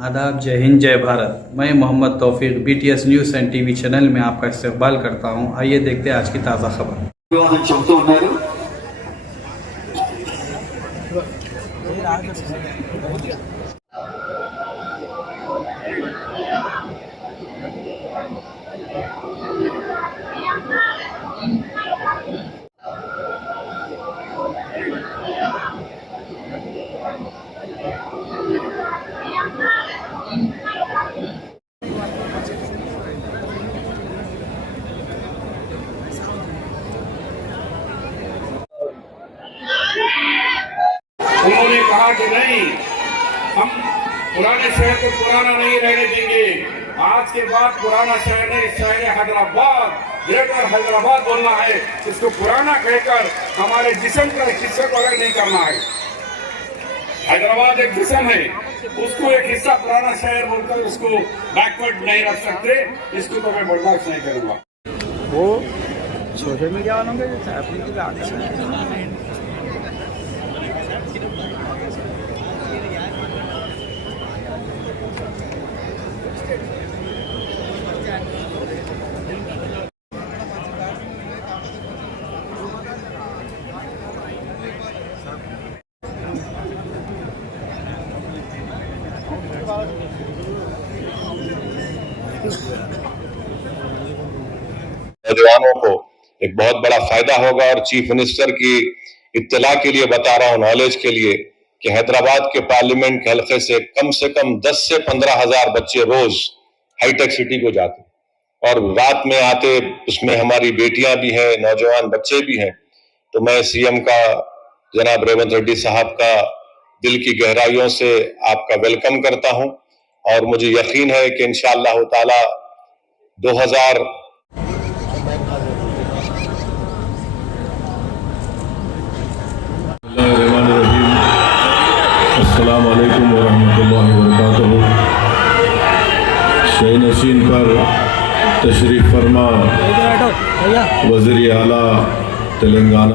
आदाब, जय हिंद, जय भारत। मैं मोहम्मद तौफीक BTS news and TV channel में आपका इस्तकबाल करता हूं। आइए देखते हैं आज की ताज़ा खबर। उन्होंने कहा कि नहीं, हम पुराने शहर को पुराना नहीं रहने देंगे। आज के बाद पुराना शहर नहीं, शहर हैदराबाद, ग्रेटर हैदराबाद बोलना है। इसको पुराना कहकर हमारे जिस्म का हिस्से को अलग नहीं करना है। हैदराबाद एक जिस्म है, उसको एक हिस्सा पुराना शहर बोलकर उसको बैकवर्ड नहीं रख सकते। इसको तो मैं बर्दाश्त नहीं करूंगा। वो सोशल मीडिया वालों के नौजवानों को एक बहुत बड़ा फायदा होगा। और चीफ मिनिस्टर की इत्तला के लिए बता रहा हूं, नॉलेज के लिए, कि हैदराबाद के पार्लियामेंट के हल्के से कम 10 से 15 हजार बच्चे रोज हाईटेक सिटी को जाते और रात में आते। उसमें हमारी बेटियां भी हैं, नौजवान बच्चे भी हैं। तो मैं CM का, जनाब रेवंत रेड्डी साहब का दिल की गहराइयों से आपका वेलकम करता हूं और मुझे यकीन है कि इंशाअल्लाह ताला 2000 अस्सलाम वालेकुम वरहमतुल्लाहि वबरकातुहू। शे नशीन पर तशरीफ फरमा वज़ीर आला तेलंगाना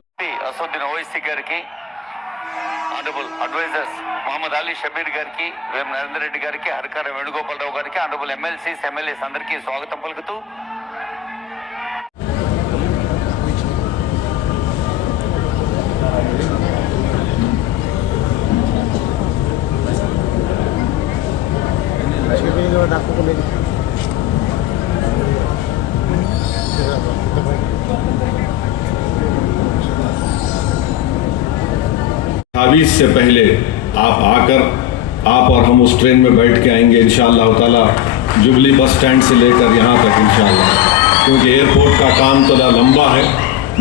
असुद्दीन ओवैसी గారికి, ఆనరబుల్ అడ్వైజర్స్ మొహమ్మద్ అలీ షబీర్ గారికి, వేం నరేందర్ రెడ్డి గారికి, హరికార వేణుగోపాలరావు గారికి, ఆనరబుల్ MLCs, MLAs అందరికీ స్వాగతం పలుకుతూ तावीज़ से पहले आप आकर आप और हम उस ट्रेन में बैठ के आएंगे इंशाअल्लाह ताला, जुबली बस स्टैंड से लेकर यहाँ तक इंशाअल्लाह। क्योंकि एयरपोर्ट का काम थोड़ा लंबा है,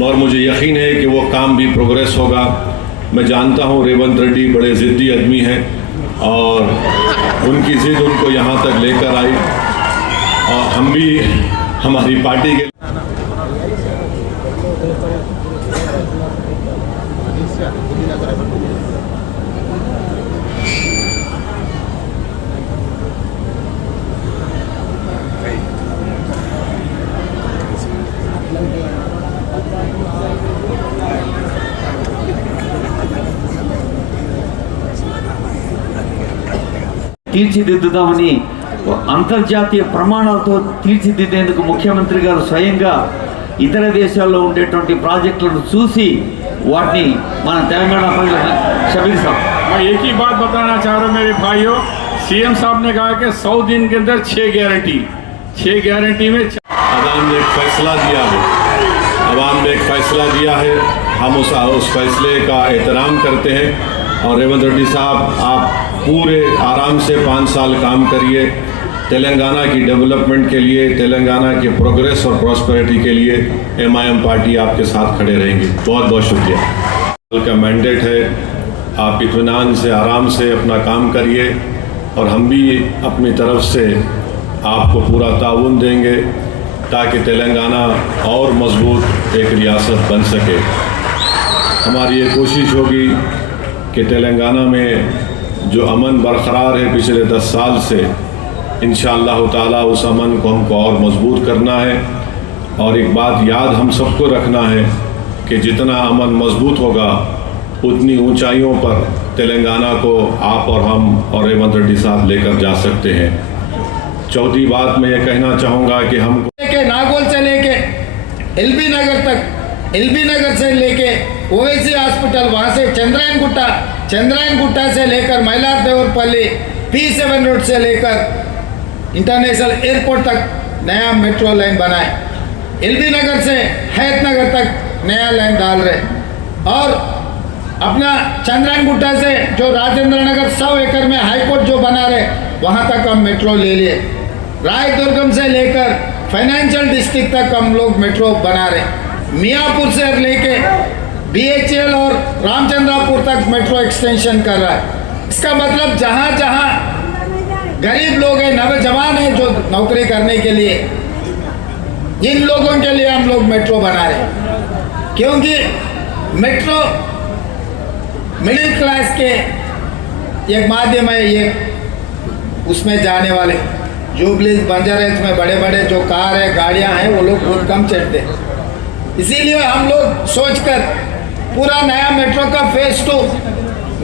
मगर मुझे यकीन है कि वो काम भी प्रोग्रेस होगा। मैं जानता हूँ रेवंत रेड्डी बड़े ज़िद्दी आदमी हैं और उनकी ज़िद उनको यहाँ तक लेकर आई और हम भी हमारी पार्टी के తీర్చిదిద్దుదామని అంతర్జాతీయ ప్రమాణాలతో తీర్చిదిద్దేందుకు ముఖ్యమంత్రి గారు స్వయంగా ఇతర దేశాల్లో ఉండేటువంటి ప్రాజెక్టులను చూసి వాటిని మన తెలంగాణ शबीर साहब, मैं एक ही बात बताना चाह रहा हूँ मेरे भाइयों। CM साहब ने कहा कि 100 दिन के अंदर 6 गारंटी में अवाम ने एक फैसला दिया है। अवाम ने एक फैसला दिया है, हम उस फैसले का एहतराम करते हैं। और रेवंत रेड्डी साहब, आप पूरे आराम से 5 साल काम करिए तेलंगाना की डेवलपमेंट के लिए, तेलंगाना के प्रोग्रेस और प्रॉस्पेरिटी के लिए MIM पार्टी आपके साथ खड़े रहेंगे। बहुत बहुत शुक्रिया। कल का मैंडेट है, आप इत्मीनान से आराम से अपना काम करिए और हम भी अपनी तरफ से आपको पूरा ताउन देंगे ताकि तेलंगाना और मजबूत एक रियासत बन सके। हमारी ये कोशिश होगी कि तेलंगाना में जो अमन बरकरार है पिछले 10 साल से, इंशाअल्लाह ताला उस अमन को हमको और मजबूत करना है। और एक बात याद हम सबको रखना है कि जितना अमन मजबूत होगा उतनी ऊंचाइयों पर तेलंगाना को आप और हम और रेवंत रेड्डी साहब लेकर जा सकते हैं। चौथी बात मैं ये कहना चाहूँगा कि हम नागौल से लेके एलबी नगर तक, एलबी नगर से लेके ओवैसी हॉस्पिटल, वहाँ से चंद्रायन गुट्टा से लेकर मैलारदेवरपल्ली, P7 रोड से लेकर इंटरनेशनल एयरपोर्ट तक नया मेट्रो लाइन बनाए। एलबी नगर से हैत नगर तक नया लाइन डाल रहे और अपना चंद्रायन गुट्टा से जो राजेंद्र नगर 100 एकड़ में हाईकोर्ट जो बना रहे वहाँ तक हम मेट्रो ले लिए। रायदुर्गम से लेकर फाइनेंशियल डिस्ट्रिक्ट तक हम लोग मेट्रो बना रहे। मियापुर से लेके BHL और रामचंद्रापुर तक मेट्रो एक्सटेंशन कर रहा है। इसका मतलब जहाँ जहाँ गरीब लोग हैं, नौजवान हैं जो नौकरी करने के लिए, इन लोगों के लिए हम लोग मेट्रो बना रहे हैं। क्योंकि मेट्रो मिडिल क्लास के एक माध्यम है, ये उसमें जाने वाले जुबली बंजारा में बड़े बड़े जो कार है, गाड़ियां हैं, वो लोग बहुत कम चढ़ते हैं। इसीलिए हम लोग सोचकर पूरा नया मेट्रो का फेज 2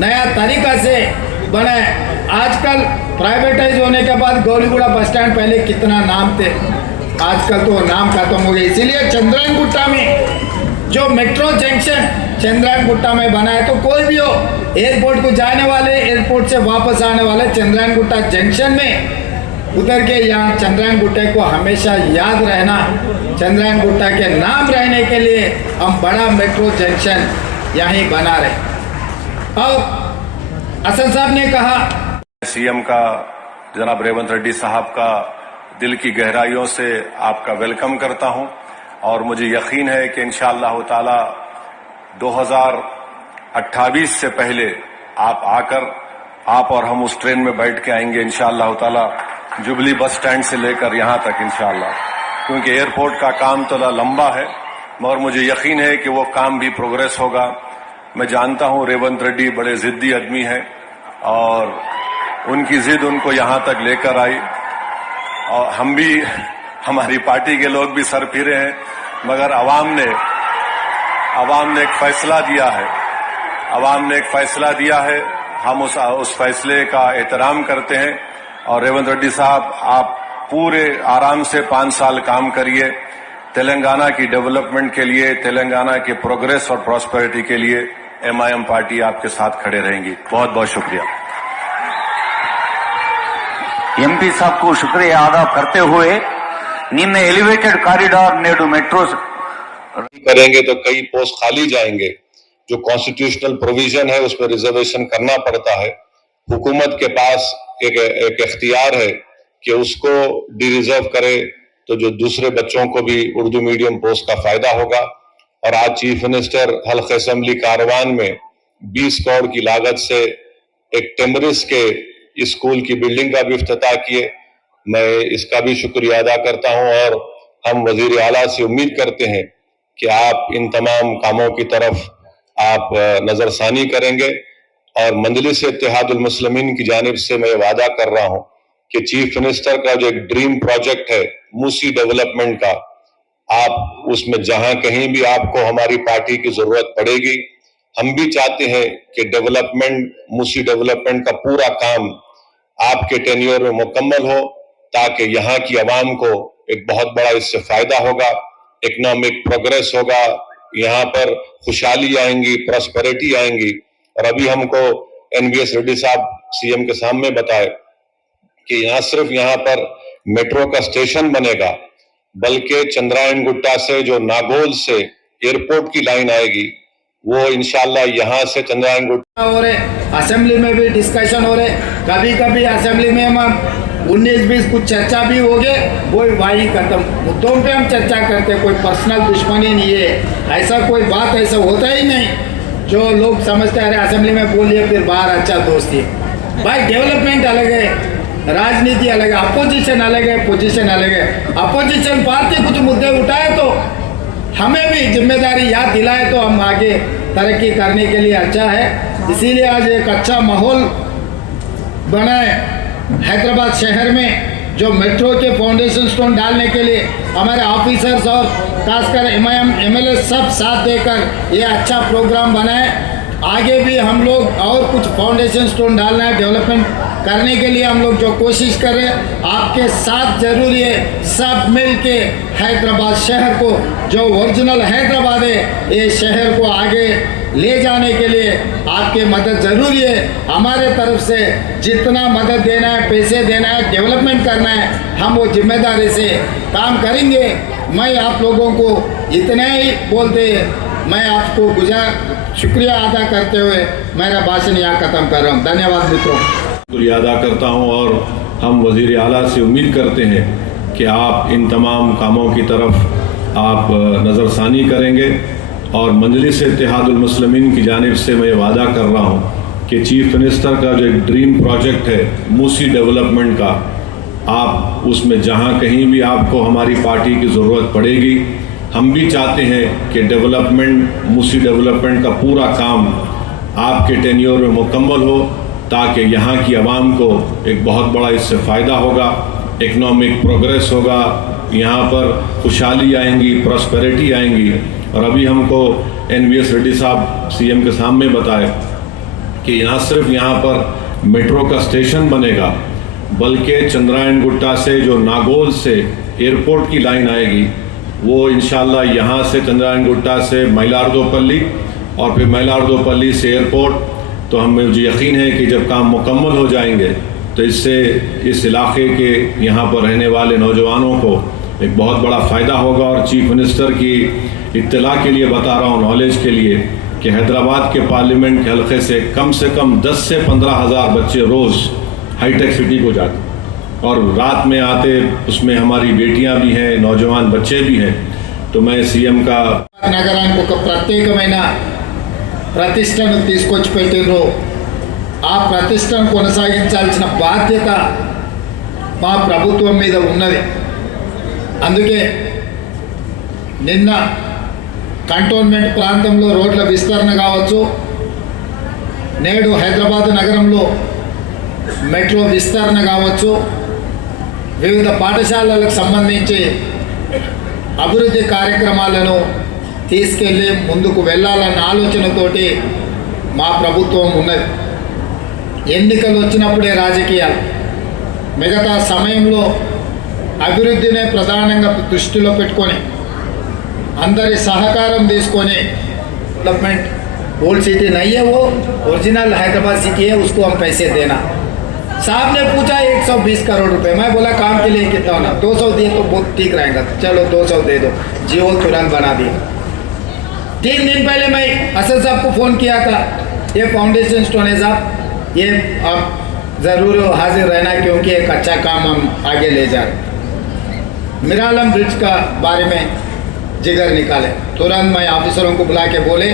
नया तरीका से बनाए। आजकल प्राइवेटाइज होने के बाद गौलीगुड़ा बस स्टैंड पहले कितना नाम थे, आजकल तो नाम खत्म हो गए। इसीलिए चंद्रायन गुट्टा में जो मेट्रो जंक्शन चंद्रायन गुट्टा में बना है, तो कोई भी हो एयरपोर्ट को जाने वाले, एयरपोर्ट से वापस आने वाले चंद्रायन गुट्टा जंक्शन में उतर के यहाँ चंद्रायन गुट्टे को हमेशा याद रहना, चंद्रायन गुट्टा के नाम रहने के लिए हम बड़ा मेट्रो जंक्शन यहीं बना रहे। और असद साहब ने कहा, सीएम का जनाब रेवंत रेड्डी साहब का दिल की गहराइयों से आपका वेलकम करता हूं और मुझे यकीन है कि इंशाअल्लाह ताला 2028 से पहले आप आकर आप और हम उस ट्रेन में बैठ के आएंगे इंशाअल्लाह ताला, जुबली बस स्टैंड से लेकर यहां तक इंशाअल्लाह। क्योंकि एयरपोर्ट का काम थोड़ा लंबा है मगर मुझे यकीन है कि वो काम भी प्रोग्रेस होगा। मैं जानता हूं रेवंत रेड्डी बड़े जिद्दी आदमी है और उनकी जिद उनको यहां तक लेकर आई और हम भी, हमारी पार्टी के लोग भी सर फिरे हैं, मगर अवाम ने एक फैसला दिया है, अवाम ने एक फैसला दिया है, हम उस फैसले का एहतराम करते हैं। और रेवंत रेड्डी साहब, आप पूरे आराम से 5 साल काम करिए, तेलंगाना की डेवलपमेंट के लिए, तेलंगाना के प्रोग्रेस और प्रॉस्पेरिटी के लिए MIM पार्टी आपके साथ खड़े रहेंगी। बहुत बहुत शुक्रिया। MP साहब को शुक्रिया अदा करते हुए निन्ने एलिवेटेड कॉरिडोर नेडू मेट्रो करेंगे तो कई पोस्ट खाली जाएंगे। जो कॉन्स्टिट्यूशनल प्रोविजन है उसमें रिजर्वेशन करना पड़ता है। हुकूमत के पास एक इख्तियार है कि उसको डिरिजर्व करे तो जो दूसरे बच्चों को भी उर्दू मीडियम पोस्ट का फायदा होगा। और आज चीफ मिनिस्टर हल्के असेंबली कारवान में 20 करोड़ की लागत से एक टेमरिस के स्कूल की बिल्डिंग का भी इफ्तिताह किए। मैं इसका भी शुक्रिया अदा करता हूं और हम वजीर आला से उम्मीद करते हैं कि आप इन तमाम कामों की तरफ आप नजरसानी करेंगे। और मंजलिस इत्तेहादुल मुस्लिमीन की जानिब से मैं वादा कर रहा हूं कि चीफ मिनिस्टर का जो एक ड्रीम प्रोजेक्ट है मूसी डेवलपमेंट का, आप उसमें जहां कहीं भी आपको हमारी पार्टी की जरूरत पड़ेगी, हम भी चाहते हैं कि डेवलपमेंट, मूसी डेवलपमेंट का पूरा काम आपके टेन्योर में मुकम्मल हो ताकि यहाँ की आवाम को एक बहुत बड़ा इससे फायदा होगा, इकोनॉमिक प्रोग्रेस होगा, यहाँ पर खुशहाली आएंगी, प्रॉस्पेरिटी आएंगी। और अभी हमको NVS रेड्डी साहब CM के सामने बताए कि यहाँ सिर्फ यहाँ पर मेट्रो का स्टेशन बनेगा, बल्कि चंद्रायन गुट्टा से जो नागौल से एयरपोर्ट की लाइन आएगी वो इंशाल्लाह यहाँ से चंद्रायन गुट्टा हो रहे, असेंबली में भी डिस्कशन हो रहे, कभी कभी असेंबली में हम 19-20 कुछ चर्चा भी हो गए, वो वही खत्म मुद्दों पे हम चर्चा करते, कोई पर्सनल दुश्मनी नहीं है, ऐसा कोई बात ऐसा होता ही नहीं जो लोग समझते हैं असेंबली में बोलिए फिर बाहर अच्छा दोस्ती है। भाई डेवलपमेंट अलग है, राजनीति अलग है, अपोजिशन अलग है, पोजीशन अलग है। अपोजिशन पार्टी कुछ मुद्दे उठाए तो हमें भी जिम्मेदारी याद दिलाए तो हम आगे तरक्की करने के लिए अच्छा है। इसीलिए आज एक अच्छा माहौल बनाए हैदराबाद शहर में, जो मेट्रो के फाउंडेशन स्टोन डालने के लिए हमारे ऑफिसर्स और खासकर MIM MLA सब साथ देकर ये अच्छा प्रोग्राम बनाए। आगे भी हम लोग और कुछ फाउंडेशन स्टोन डालना है, डेवलपमेंट करने के लिए हम लोग जो कोशिश कर रहे हैं, आपके साथ जरूरी है। सब मिल के हैदराबाद शहर को, जो ओरिजिनल हैदराबाद है, ये शहर को आगे ले जाने के लिए आपकी मदद ज़रूरी है। हमारे तरफ से जितना मदद देना है, पैसे देना है, डेवलपमेंट करना है, हम वो जिम्मेदारी से काम करेंगे। मैं आप लोगों को इतना ही बोलते मैं आपको शुक्रिया अदा करते हुए मेरा भाषण यहाँ ख़त्म कर रहा हूँ। धन्यवाद मित्रों। शुक्रिया अदा करता हूँ और हम वज़ीर आला से उम्मीद करते हैं कि आप इन तमाम कामों की तरफ आप नज़रसानी करेंगे और मजलिस इत्तेहादुल मुस्लिमीन की जानिब से मैं वादा कर रहा हूँ कि चीफ मिनिस्टर का जो एक ड्रीम प्रोजेक्ट है मूसी डेवलपमेंट का, आप उसमें जहाँ कहीं भी आपको हमारी पार्टी की ज़रूरत पड़ेगी, हम भी चाहते हैं कि मूसी डेवलपमेंट का पूरा काम आपके टेन्योर में मुकम्मल हो, ताकि यहाँ की आवाम को एक बहुत बड़ा इससे फ़ायदा होगा, इकनॉमिक प्रोग्रेस होगा, यहाँ पर खुशहाली आएंगी, प्रॉस्पेरिटी आएंगी। और अभी हमको NVS रेड्डी साहब CM के सामने बताए कि ना सिर्फ यहाँ पर मेट्रो का स्टेशन बनेगा, बल्कि चंद्रायन गुट्टा से जो नागोल से एयरपोर्ट की लाइन आएगी, वो इंशाल्लाह यहाँ से चंद्रायन गुट्टा से मयलार्दोपल्ली और फिर मयलार्दोपल्ली से एयरपोर्ट, तो हमें मुझे यकीन है कि जब काम मुकम्मल हो जाएंगे तो इससे इस इलाके के यहाँ पर रहने वाले नौजवानों को एक बहुत बड़ा फ़ायदा होगा। और चीफ मिनिस्टर की इत्तला के लिए बता रहा हूँ, नॉलेज के लिए, कि हैदराबाद के पार्लियामेंट के हल्के से कम 10 से 15 हज़ार बच्चे रोज़ हाईटेक सिटी को जाते और रात में आते, उसमें हमारी बेटियां भी हैं, नौजवान बच्चे भी हैं। तो मैं CM का నగరానికి ఒక ప్రత్యేకమైన ప్రతిష్టను తీసుకొచ్చి పెట్టిండ్రు। ఆ ప్రతిష్టను కొనసాగించాల్సిన బాధ్యత మా ప్రభుత్వం మీద ఉన్నది। అందుకే నిన్న కంటోన్మెంట్ ప్రాంతంలో రోడ్ల విస్తరణ కావచ్చు, నేడు హైదరాబాద్ నగరంలో మెట్రో విస్తరణ కావచ్చు, వివిధ పాఠశాలలకు సంబంధించి అభివృద్ధి కార్యక్రమాలను తీసుకెళ్ళి ముందుకు వెళ్ళాలన్న ఆలోచనతోటి మా ప్రభుత్వం ఉన్నది। ఎన్నికలు వచ్చినప్పుడే రాజకీయాలు, మిగతా సమయంలో అభివృద్ధినే ప్రధానంగా దృష్టిలో పెట్టుకొని అందరి సహకారం తీసుకొని डेवलपमेंट ओल्ड सिटी नहीं है, वो ओरिजिनल हैदराबाद सिटी है, उसको हम पैसे देना। साहब ने पूछा 120 करोड़ रुपए, मैं बोला काम के लिए कितना होना, 200 दिए तो बहुत ठीक रहेगा, चलो 200 दे दो, जियो तुरंत बना दिया। 3 दिन पहले मैं असद साहब को फ़ोन किया था, ये फाउंडेशन स्टोन है साहब, ये अब ज़रूर हाजिर रहना क्योंकि एक अच्छा काम हम आगे ले जा रहे। मिरालम ब्रिज का बारे में जिगर निकाले, तुरंत मैं ऑफिसरों को बुला के बोले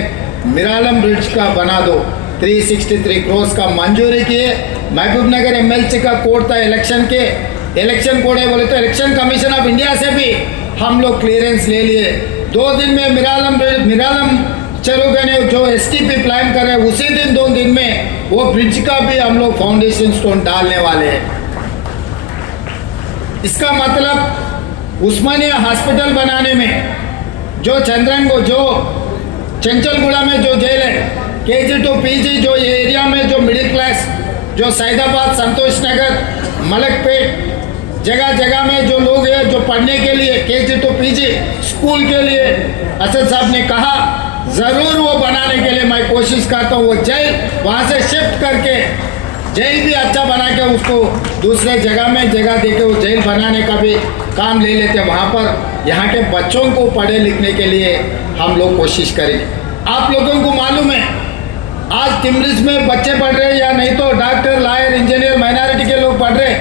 मिरालम ब्रिज का बना दो, 363 करोड़ का मंजूरी किए। महबूब नगर MLC का कोड था इलेक्शन कोड है, बोले तो इलेक्शन कमीशन ऑफ इंडिया से भी हम लोग क्लियरेंस ले लिए। 2 दिन में मिरालम चलोगे ने जो STP प्लान कर रहे हैं, उसी दिन 2 दिन में वो ब्रिज का भी हम लोग फाउंडेशन स्टोन डालने वाले हैं। इसका मतलब उस्मानिया हॉस्पिटल बनाने में जो चंद्रंगो, जो चंचलगुड़ा में जो जेल है, KG to PG जो एरिया में जो मिडिल क्लास, जो सैदाबाद, संतोष नगर, मलकपेट जगह जगह में जो लोग हैं जो पढ़ने के लिए KG to PG स्कूल के लिए असद साहब ने कहा ज़रूर वो बनाने के लिए मैं कोशिश करता हूँ। वो जेल वहाँ से शिफ्ट करके जेल भी अच्छा बना के उसको दूसरे जगह में जगह दे के वो जेल बनाने का भी काम ले लेते। वहाँ पर यहाँ के बच्चों को पढ़े लिखने के लिए हम लोग कोशिश करेंगे। आप लोगों को मालूम है आज टिमरिस में बच्चे पढ़ रहे हैं या नहीं तो डॉक्टर, लॉयर, इंजीनियर माइनॉरिटी के लोग पढ़ रहे हैं।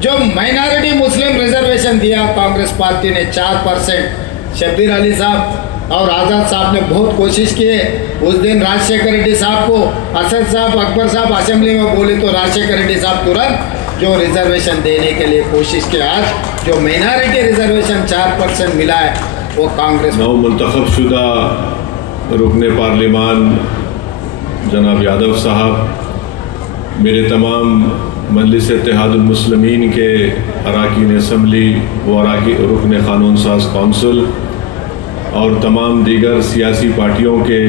जो माइनॉरिटी मुस्लिम रिजर्वेशन दिया कांग्रेस पार्टी ने 4%, शब्बीर अली साहब और आज़ाद साहब ने बहुत कोशिश की है। उस दिन राजशेखर रेड्डी साहब को असद साहब, अकबर साहब असेंबली में बोले तो राजशेखर रेड्डी साहब तुरंत जो रिजर्वेशन देने के लिए कोशिश की। आज जो माइनॉरिटी रिजर्वेशन 4% मिला है वो कांग्रेस। नौ मुंतखब शुदा रुकने पार्लिमान जनाब यादव साहब, मेरे तमाम मजलिस इत्तेहादुल मुस्लिमीन के अरकान असम्बली व रुकन क़ानून साज कौंसिल और तमाम दीगर सियासी पार्टियों के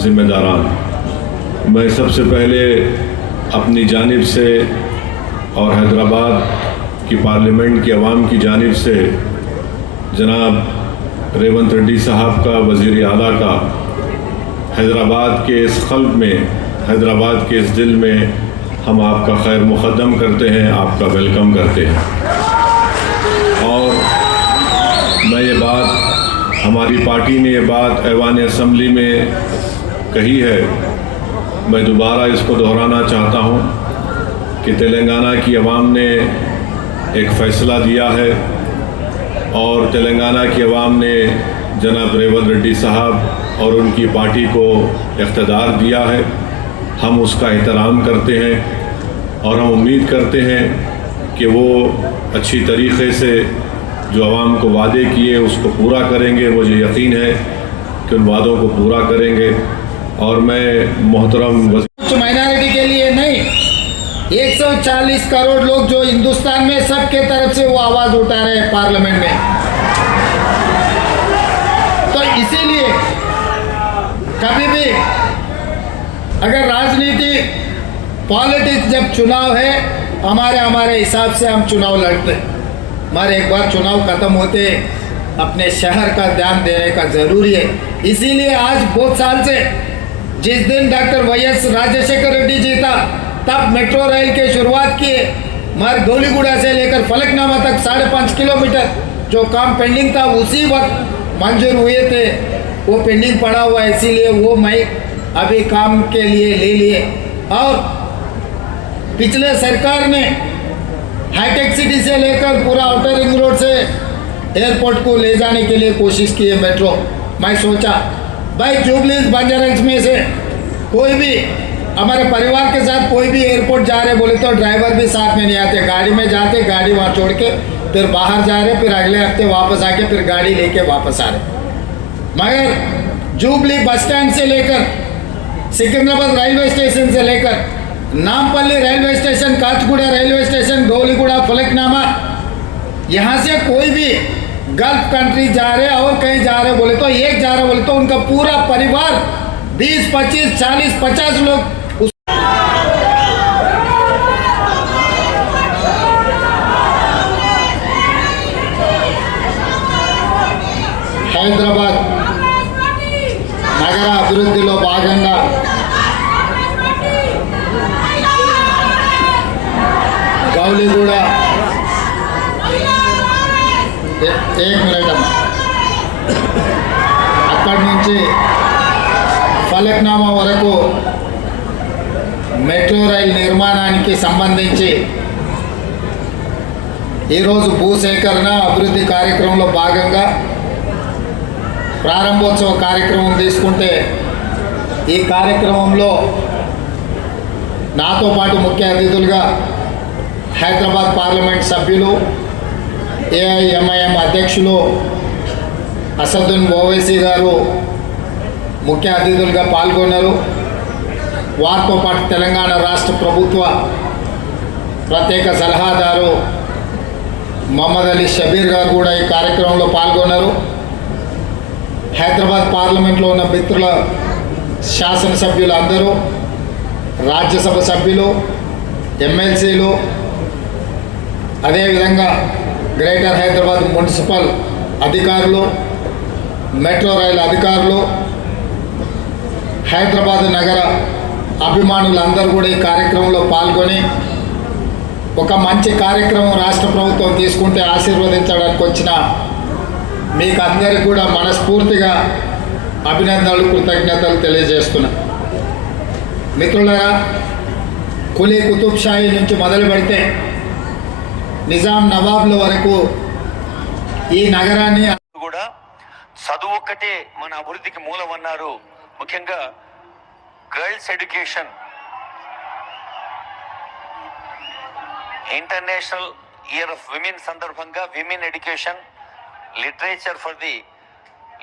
ज़िम्मेदारान, मैं सबसे पहले अपनी जानिब से और हैदराबाद की पार्लियामेंट की आवाम की जानिब से जनाब रेवंत रेड्डी साहब का, वज़ीर आला का, हैदराबाद के इस क़ल्ब में, हैदराबाद के इस दिल में हम आपका खैर मुक़द्दम करते हैं, आपका वेलकम करते हैं। और मैं ये बात, हमारी पार्टी ने ये बात ऐवान असम्बली में कही है, मैं दोबारा इसको दोहराना चाहता हूँ कि तेलंगाना की आवाम ने एक फ़ैसला दिया है और तेलंगाना की आवाम ने जनाब रेवंत रेड्डी साहब और उनकी पार्टी को इक़्तिदार दिया है। हम उसका एहतराम करते हैं और हम उम्मीद करते हैं कि वो अच्छी तरीक़े से जो आवाम को वादे किए उसको पूरा करेंगे। मुझे यकीन है कि उन वादों को पूरा करेंगे। और मैं मोहतरम माइनॉरिटी के लिए नहीं, 140 करोड़ लोग जो हिंदुस्तान में, सबके तरफ से वो आवाज उठा रहे हैं पार्लियामेंट में। तो इसीलिए कभी भी अगर राजनीति, पॉलिटिक्स, जब चुनाव है, हमारे हिसाब से हम चुनाव लड़ते हैं। हमारे एक बार चुनाव खत्म होते अपने शहर का ध्यान देने का जरूरी है। इसीलिए आज बहुत साल से, जिस दिन डॉक्टर वाईएस राजशेखर रेड्डी जी था, तब मेट्रो रेल की शुरुआत किए। हमारे गोलीगुड़ा से लेकर फलकनामा तक 5.5 किलोमीटर जो काम पेंडिंग था उसी वक्त मंजूर हुए थे। वो पेंडिंग पड़ा हुआ है, इसीलिए वो माइक अभी काम के लिए ले लिए। और पिछले सरकार ने हाईटेक सिटी से लेकर पूरा आउटर रिंग रोड से एयरपोर्ट को ले जाने के लिए कोशिश की है मेट्रो। मैं सोचा भाई जुबलीज बंजारा में से कोई भी हमारे परिवार के साथ कोई भी एयरपोर्ट जा रहे बोले तो ड्राइवर भी साथ में नहीं आते, गाड़ी में जाते, गाड़ी वहाँ छोड़ के फिर बाहर जा रहे, फिर अगले हफ्ते वापस आके फिर गाड़ी लेके वापस आ रहे। मगर जुबली बस स्टैंड से लेकर, सिकंदराबाद रेलवे स्टेशन से लेकर, Nampally railway station, Kacheguda railway station, Gowliguda, Falaknuma, यहाँ से कोई भी गल्फ कंट्री जा रहे और कहीं जा रहे बोले तो, एक जा रहे बोले तो उनका पूरा परिवार 20, 25, 40, 50 लोग హైదరాబాద్ నగర అభివృద్ధిలో భాగంగా గౌలిగూడ एक मिनट అక్కడి నుంచి ఫలక్నామా వరకు మెట్రో రైలు నిర్మాణానికి సంబంధించి ఈరోజు భూసేకరణ అభివృద్ధి కార్యక్రమంలో భాగంగా ప్రారంభోత్సవ కార్యక్రమం తీసుకుంటే, ఈ కార్యక్రమంలో నాతో పాటు ముఖ్య అతిథులుగా హైదరాబాద్ పార్లమెంట్ సభ్యులు, ఏఐఎంఐఎం అధ్యక్షులు అసదుద్దీన్ ఓవైసీ గారు ముఖ్య అతిథులుగా పాల్గొన్నారు. వారితో పాటు తెలంగాణ రాష్ట్ర ప్రభుత్వ ప్రత్యేక సలహాదారు మొహమ్మద్ అలీ షబీర్ గారు కూడా ఈ కార్యక్రమంలో పాల్గొన్నారు. హైదరాబాద్ పార్లమెంట్లో ఉన్న మిత్రుల శాసనసభ్యులు అందరూ, రాజ్యసభ సభ్యులు, ఎమ్మెల్సీలు, అదేవిధంగా గ్రేటర్ హైదరాబాద్ మున్సిపల్ అధికారులు, మెట్రో రైలు అధికారులు, హైదరాబాద్ నగర అభిమానులందరూ కూడా ఈ కార్యక్రమంలో పాల్గొని ఒక మంచి కార్యక్రమం రాష్ట్ర ప్రభుత్వం తీసుకుంటే ఆశీర్వదించడానికి వచ్చిన మీకు అందరికీ కూడా మనస్ఫూర్తిగా అభినందనలు, కృతజ్ఞతలు తెలియజేస్తున్నా. మిత్రులారా, కులీ కుతుబ్ షాహీ నుంచి మొదలు పెడితే నిజాం నవాబ్ల వరకు ఈ నగరాన్ని కూడా చదువు ఒక్కటే మన అభివృద్ధికి మూలం అన్నారు. ముఖ్యంగా girls education, international year of women సందర్భంగా women education, literature for the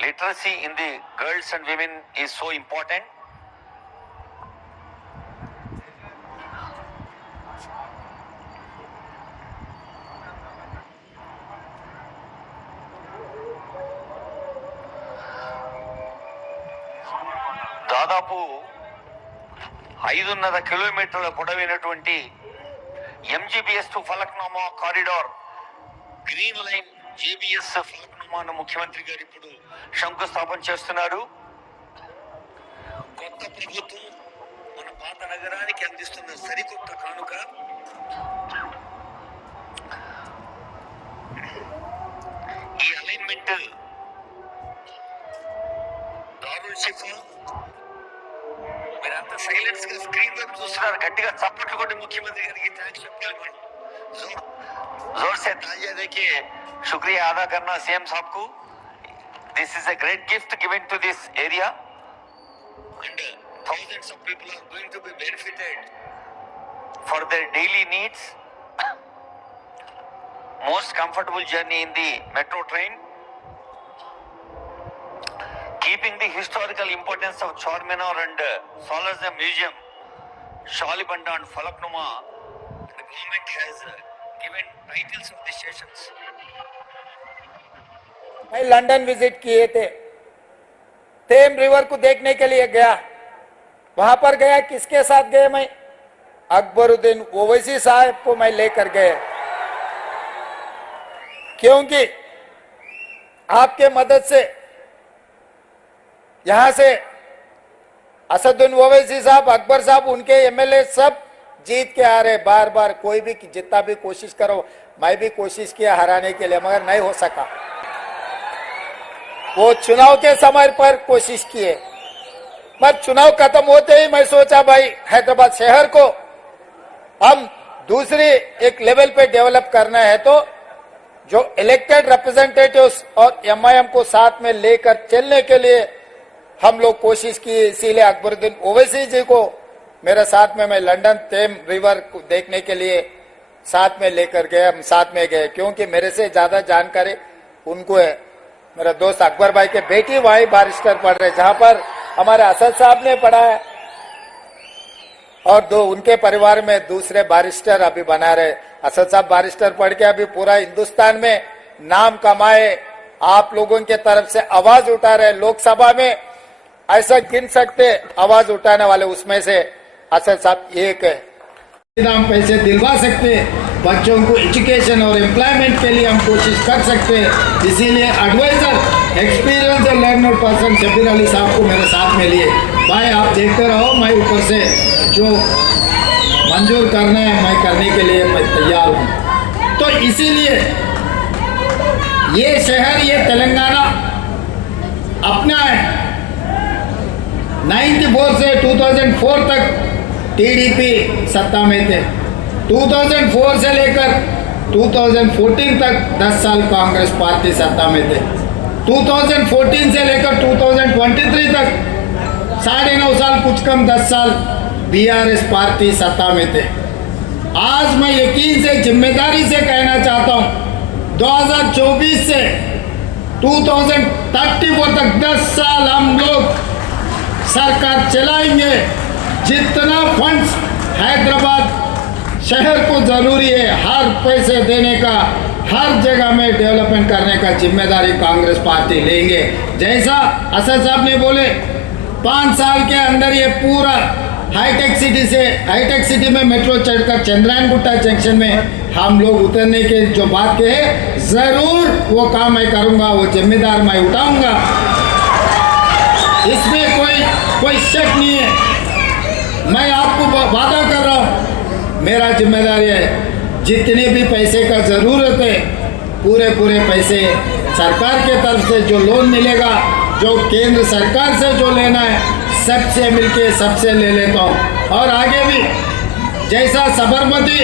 literacy in the girls and women is so important. దాదాపు 5.5 కిలోమీటర్ల పొడవైనటువంటి MGBS to Falaknuma corridor green line JBS ఫలక్నామాను ముఖ్యమంత్రి గారు ఇప్పుడు శంకుస్థాపన చేస్తున్నారు. కొత్త ప్రభుత్వం మన పాత నగరానికి అందిస్తున్న సరికొత్త కానుక. ఈ అలైన్మెంట్ దారుల్ షిఫా. మీరంతా సైలెన్స్ గా స్క్రీన్ వైపు చూస్తున్నారు. గట్టిగా చప్పట్లు కొట్టి ముఖ్యమంత్రి గారికి థ్యాంక్స్ చెప్పాలి. जोर से तालियां देके शुक्रिया अदा करना सीएम साहब को. This is a great gift given to this area and thousands of people are going to be benefited for their daily needs. Most comfortable journey in the metro train, keeping the historical importance of Charminar and Salarzam Museum, Shalibanda and Falaknuma. The government has given titles of the stations. मैं London visit किए थे, them river को देखने के लिए गया. वहां पर गया, किसके साथ गए? मैं अकबरुद्दीन ओवैसी साहब को मैं लेकर गया, क्योंकि आपके मदद से यहां से असदुद्दीन ओवैसी साहब, अकबर साहब, उनके एमएलए सब जीत के आ रहे. बार बार कोई भी जितना भी कोशिश करो, मैं भी कोशिश किया हराने के लिए, मगर नहीं हो सका. वो चुनाव के समय पर कोशिश किए, पर चुनाव खत्म होते ही मैं सोचा भाई हैदराबाद शहर को हम दूसरी एक लेवल पे डेवलप करना है, तो जो इलेक्टेड रिप्रेजेंटेटिव्स और एमआईएम को साथ में लेकर चलने के लिए हम लोग कोशिश की. इसीलिए अकबरुद्दीन ओवैसी जी को मेरे साथ में, मैं लंदन थेम रिवर को देखने के लिए साथ में लेकर गए. हम साथ में गए क्योंकि मेरे से ज्यादा जानकारी उनको है. मेरा दोस्त अकबर भाई के बेटी वहीं बारिस्टर पढ़ रहे, जहां पर हमारे असद साहब ने पढ़ा है, और दो उनके परिवार में दूसरे बारिस्टर अभी बना रहे. असद साहब बारिस्टर पढ़ के अभी पूरा हिंदुस्तान में नाम कमाए, आप लोगों के तरफ से आवाज उठा रहे. लोकसभा में ऐसा गिन सकते आवाज उठाने वाले, उसमें से असद साहब एक है. हम पैसे दिलवा सकते, बच्चों को एजुकेशन और एम्प्लॉयमेंट के लिए हम कोशिश कर सकते. इसीलिए एडवाइजर, एक्सपीरियंस और लर्नर पर्सन शबीर अली साहब को मेरे साथ में लिए. भाई आप देखते रहो, मैं ऊपर से जो मंजूर करना है मैं करने के लिए मैं तैयार हूँ. तो इसीलिए ये शहर, ये तेलंगाना अपना है. 94 से 2004 तक टीडीपी सत्ता में थे. 2004 से लेकर 2014 तक 10 साल कांग्रेस पार्टी सत्ता में थे. 2014 से लेकर 2023 तक 9.5 साल, कुछ कम 10 साल बीआरएस पार्टी सत्ता में थे. आज मैं यकीन से, जिम्मेदारी से कहना चाहता हूं, 2024 से 2034 तक 10 साल हम लोग सरकार चलाएंगे. जितना फंड्स हैदराबाद शहर को जरूरी है, हर पैसे देने का, हर जगह में डेवलपमेंट करने का जिम्मेदारी कांग्रेस पार्टी लेंगे. जैसा असद साहब ने बोले 5 साल के अंदर ये पूरा हाईटेक सिटी में मेट्रो चढ़कर चंद्रायन गुट्टा जंक्शन में हम लोग उतरने के जो बात कहे, जरूर वो काम मैं करूंगा, वो जिम्मेदार मैं उठाऊंगा. इसमें कोई शक नहीं है. मैं आपको वादा कर रहा हूँ, मेरा जिम्मेदारी है, जितने भी पैसे का जरूरत है पूरे पैसे सरकार के तरफ से जो लोन मिलेगा, जो केंद्र सरकार से जो लेना है, सबसे मिलके सबसे ले लेता हूँ. और आगे भी जैसा साबरमती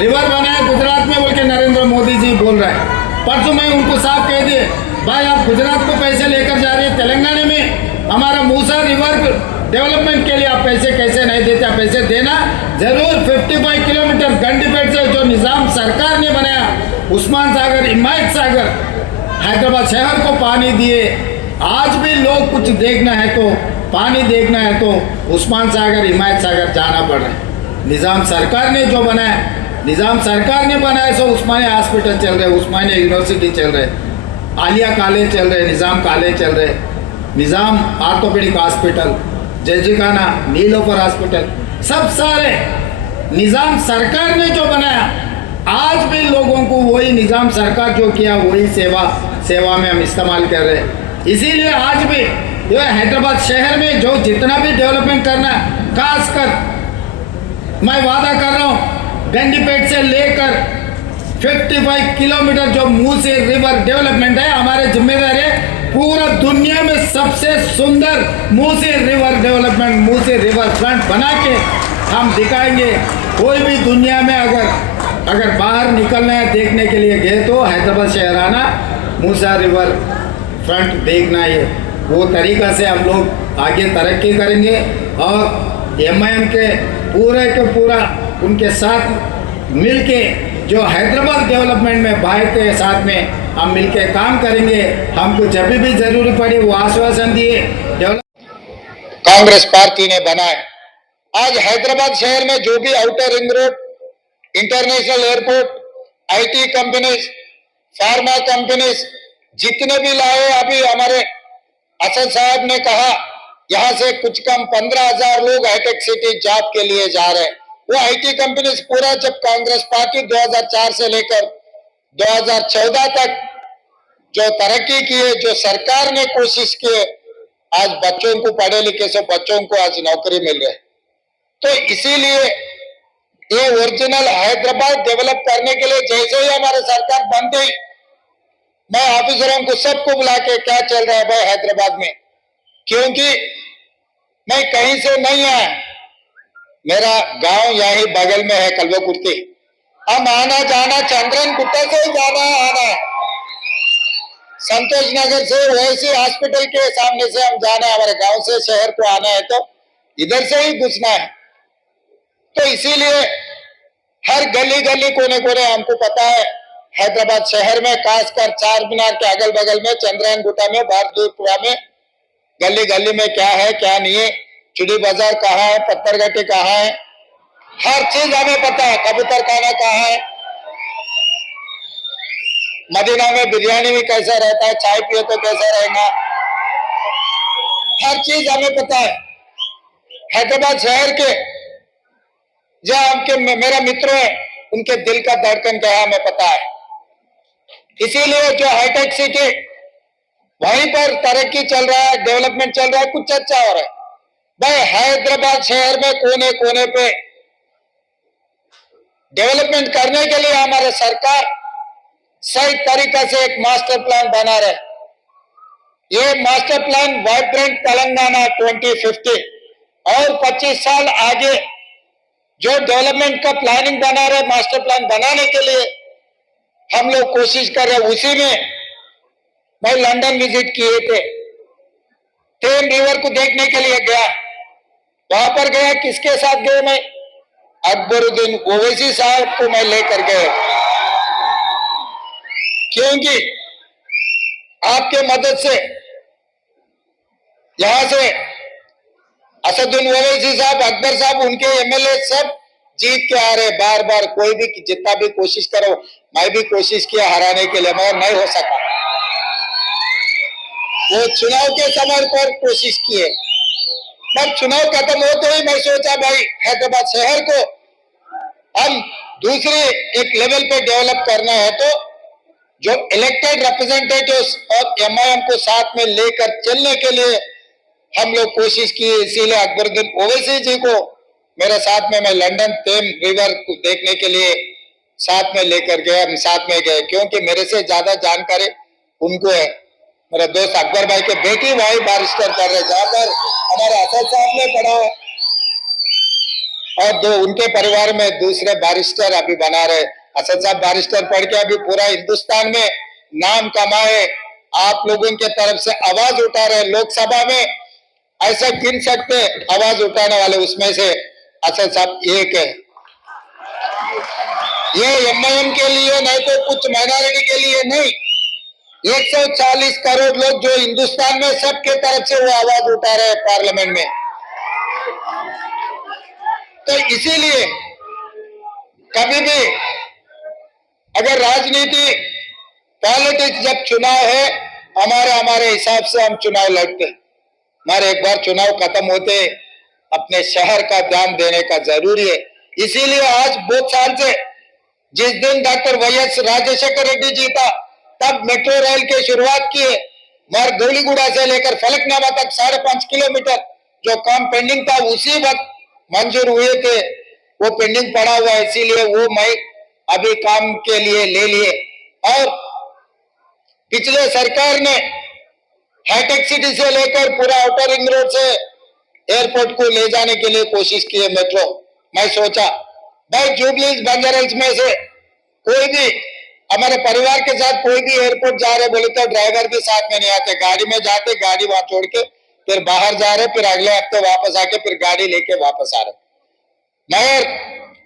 रिवर बनाया गुजरात में बोल के नरेंद्र मोदी जी बोल रहे हैं, परसों मैं उनको साफ कह दिए, भाई आप गुजरात को पैसे लेकर जा रहे हैं, तेलंगाना में हमारा मूसा रिवर डेवलपमेंट के लिए आप पैसे कैसे नहीं देते? आप पैसे देना जरूर. 55 किलोमीटर गंडीपेट से जो निजाम सरकार ने बनाया, उस्मान सागर, हिमायत सागर, हैदराबाद शहर को पानी दिए. आज भी लोग कुछ देखना है तो, पानी देखना है तो उस्मान सागर, हिमायत सागर जाना पड़ रहा है. निजाम सरकार ने जो बनाया, निजाम सरकार ने बनाया, सो उस्मानिया हॉस्पिटल चल रहे, उस्मानिया यूनिवर्सिटी चल रहे, आलिया कॉलेज चल रहे, निजाम कॉलेज चल रहे, निजाम ऑर्थोपेडिक हॉस्पिटल, जयजीखाना, नीलोफर हॉस्पिटल, सब सारे निज़ाम सरकार ने जो बनाया, आज भी लोगों को वही निज़ाम सरकार जो किया वही सेवा में हम इस्तेमाल कर रहे हैं। इसीलिए आज भी जो हैदराबाद शहर में जो जितना भी डेवलपमेंट करना है, खासकर मैं वादा कर रहा हूँ गंडीपेट से लेकर 55 किलोमीटर जो मूसी रिवर डेवलपमेंट है, हमारे जिम्मेदार है। पूरा दुनिया में सबसे सुंदर Musi river development, Musi river front बना के हम दिखाएंगे। कोई भी दुनिया में अगर बाहर निकलना है देखने के लिए गए तो हैदराबाद शहर आना, मूसा रिवर फ्रंट देखना है। वो तरीका से हम लोग आगे तरक्की करेंगे और MIM के पूरा उनके साथ मिलके जो हैदराबाद डेवलपमेंट में भाई के साथ में हम मिलके काम करेंगे। हमको जब भी जरूरी पड़े वो आश्वासन दिए कांग्रेस पार्टी ने बनाए। आज हैदराबाद शहर में जो भी outer ring road, international airport, IT companies, pharma companies जितने भी लाए, अभी हमारे असद साहब ने कहा यहाँ से कुछ कम 15,000 लोग हाईटेक सिटी जॉब के लिए जा रहे हैं। वो IT कंपनीज पूरा जब कांग्रेस पार्टी 2004 से लेकर 2014 तक जो तरक्की की है, जो सरकार ने कोशिश की है, आज बच्चों को पढ़े लिखे से बच्चों को आज नौकरी मिल रही है। तो इसीलिए ये ओरिजिनल हैदराबाद डेवलप करने के लिए जैसे ही हमारी सरकार बन गई, मैं ऑफिसरों को सबको बुला के क्या चल रहा है भाई हैदराबाद में, क्योंकि मैं कहीं से नहीं आया, मेरा गांव यहीं बगल में है कल्वकुर्ती। हम आना जाना चंद्रन गुट्टा से ही आना है, संतोष नगर से ओएसी हॉस्पिटल के सामने से हम जाना है, हमारे गांव से शहर को आना है तो इधर से ही घुसना है। तो इसीलिए हर गली गली कोने कोने हमको पता है हैदराबाद शहर में, खासकर चार मीनार के अगल बगल में, चंद्रायन गुट्टा में, भारतपुरा में, गली गली में क्या है क्या नहीं है, चुड़ी बाजार कहाँ है, पत्थरघाटी कहाँ है, हर चीज हमें पता है। कबूतर खाना कहाँ है, मदीना में बिरयानी भी कैसा रहता है, चाय पिए तो कैसा रहेगा, हर चीज हमें पता है। हैदराबाद शहर के जहाँ आपके मेरा मित्र है उनके दिल का धड़कन क्या है हमें पता है। इसीलिए जो हाईटेक सिटी वहीं पर तरक्की चल रहा है, डेवलपमेंट चल रहा है, कुछ अच्छा हो रहा है। भाई हैदराबाद शहर में कोने कोने पे डेवलपमेंट करने के लिए हमारे सरकार सही तरीका से एक मास्टर प्लान बना रहे। ये मास्टर प्लान वाइब्रेंट तेलंगाना 2050 और 25 साल आगे जो डेवलपमेंट का प्लानिंग बना रहे, मास्टर प्लान बनाने के लिए हम लोग कोशिश कर रहे हैं। उसी में मैं लंदन विजिट किए थे, टेम रिवर को देखने के लिए गया, वहां पर गया, किसके साथ गए मैं, अकबरुद्दीन ओवैसी साहब को मैं लेकर गए, क्योंकि आपके मदद से यहां से असदुद्दीन ओवैसी साहब, अकबर साहब, उनके MLA सब जीत के आ रहे बार बार। कोई भी जितना भी कोशिश करो, मैं भी कोशिश किया हराने के लिए मगर नहीं हो सका। वो चुनाव के समय पर कोशिश किए, पर चुनाव खत्म होते ही मैं सोचा भाई हैदराबाद शहर को हम दूसरे एक लेवल पे डेवलप करना है, तो जो इलेक्टेड रिप्रेजेंटेटिव्स और MIM को साथ में लेकर चलने के लिए हम लोग कोशिश किए। इसीलिए अकबरुद्दीन ओवैसी जी को मेरे साथ में मैं लंदन टेम रिवर को देखने के लिए साथ में लेकर गया, हम साथ में गए, क्योंकि मेरे से ज्यादा जानकारी उनको है। मेरे दोस्त अकबर भाई के बेटी भाई बारिस्टर कर रहे, जहाँ पर हमारे असद साहब ने पढ़ा है और दो उनके परिवार में दूसरे बारिस्टर अभी बना रहे। असद साहब बारिस्टर पढ़ के अभी पूरा हिंदुस्तान में नाम कमाए, आप लोगों के तरफ से आवाज उठा रहे। लोकसभा में ऐसा गिन सकते आवाज उठाने वाले, उसमें से असद साहब एक है। ये MIM के लिए नहीं तो कुछ माइनॉरिटी के लिए नहीं, 140 करोड़ लोग जो हिंदुस्तान में सबके तरफ से वो आवाज उठा रहे हैं पार्लियामेंट में। तो इसीलिए कभी भी अगर राजनीति पॉलिटिक्स जब चुनाव है, हमारे हिसाब से हम चुनाव लड़ते, मगर एक बार चुनाव खत्म होते अपने शहर का ध्यान देने का जरूरी है। इसीलिए आज बहुत साल से जिस दिन डॉक्टर वाईएस राजशेखर रेड्डी जी था तब मेट्रो रेल की शुरुआत की है, मगर गौलीगुड़ा से लेकर फलकनामा तक 5.5 किलोमीटर जो काम पेंडिंग था उसी वक्त मंजूर हुए थे, वो पेंडिंग पड़ा हुआ है। इसीलिए वो मैं अभी काम के लिए ले लिए। और पिछले सरकार ने हाईटेक सिटी से लेकर पूरा आउटर रिंग रोड से एयरपोर्ट को ले जाने के लिए कोशिश की है मेट्रो। मैं सोचा भाई जुबली बंजारा में से कोई भी हमारे परिवार के साथ कोई भी एयरपोर्ट जा रहे बोले तो ड्राइवर भी साथ में नहीं आते, गाड़ी में जाते, गाड़ी वहां छोड़ के फिर बाहर जा रहे, फिर अगले हफ्ते वापस आके फिर गाड़ी लेके वापस आ रहे। मगर